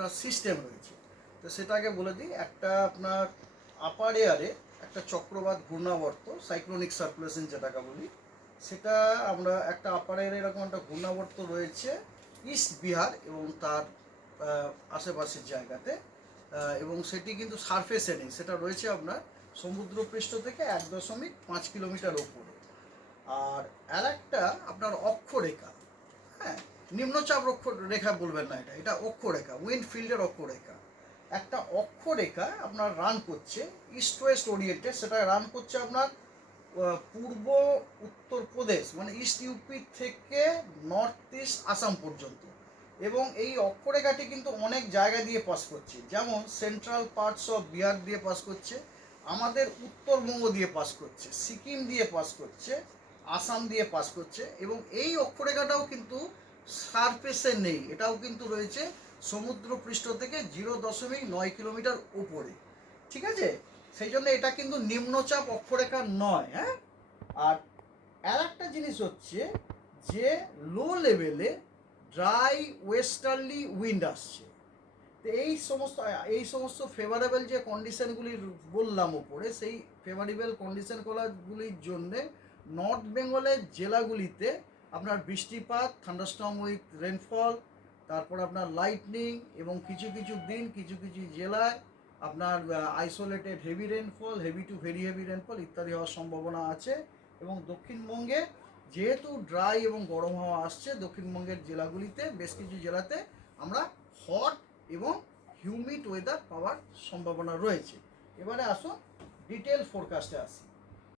আপনার সিস্টেম রয়েছে। তো সেটাকে বলে দিই একটা আপনার আপার এয়ারে একটা চক্রবাদ ঘূর্ণাবর্ত সাইক্লোনিক সার্কুলেশন যেটাকে বলি, সেটা আমরা একটা আপার এয়ারে এরকম একটা ঘূর্ণাবর্ত রয়েছে ইস্ট বিহার এবং তার আশেপাশের জায়গাতে। এবং সেটি কিন্তু সারফেসে নেই, সেটা রয়েছে আপনার সমুদ্রপৃষ্ঠ থেকে এক দশমিক পাঁচ কিলোমিটার ওপরে আর আর একটা আপনার অক্ষরেখা হ্যাঁ নিম্নচাপ অক্ষ রেখা বলবেন না এটা এটা অক্ষরেখা উইন্ড ফিল্ডের অক্ষরেখা। একটা অক্ষরেখা আপনার রান করছে ইস্ট ওয়েস্ট ওরিয়েন্টেড সেটা রান করছে আপনার পূর্ব উত্তরপ্রদেশ মানে ইস্ট ইউপি থেকে নর্থ ইস্ট আসাম পর্যন্ত। এবং এই অক্ষরেখাটি কিন্তু অনেক জায়গা দিয়ে পাস করছে। যেমন সেন্ট্রাল পার্টস অফ বিহার দিয়ে পাস করছে, আমাদের উত্তরবঙ্গ দিয়ে পাস করছে, সিকিম দিয়ে পাস করছে আসাম দিয়ে পাস করছে, এবং এই অক্ষরেখাটাও কিন্তু সারফেসে নেই। এটাও কিন্তু রয়েছে সমুদ্র পৃষ্ঠ থেকে জিরো দশমিক নয় কিলোমিটার উপরে। ঠিক আছে? সেই জন্য এটা কিন্তু নিম্নচাপ অক্ষরেখা নয় হ্যাঁ? আর আর একটা জিনিস হচ্ছে যে লো লেভেলে ড্রাই ওয়েস্টার্লি উইন্ড আসছে। তো এই সমস্ত এই সমস্ত ফেভারেবল যে কন্ডিশনগুলি বললাম ওপরে সেই ফেভারেবল কন্ডিশনগুলির জন্যে নর্থ বেঙ্গলের জেলাগুলিতে আপনার বৃষ্টিপাত থান্ডারস্টর্ম উইথ রেনফল তারপর আপনার লাইটনিং এবং কিছু কিছু দিন, কিছু কিছু জেলায় আপনার isolated heavy rainfall heavy to very heavy rainfall ইত্যাদি হওয়ার সম্ভাবনা আছে এবং দক্ষিণবঙ্গে যেহেতু ড্রাই এবং গরম হাওয়া আসছে, দক্ষিণবঙ্গের জেলাগুলিতে, বেশ কিছু জেলাতে আমরা হট এবং হিউমিড ওয়েদার পাওয়ার সম্ভাবনা রয়েছে। এবারে আসুন ডিটেল ফোরকাস্টে আসি।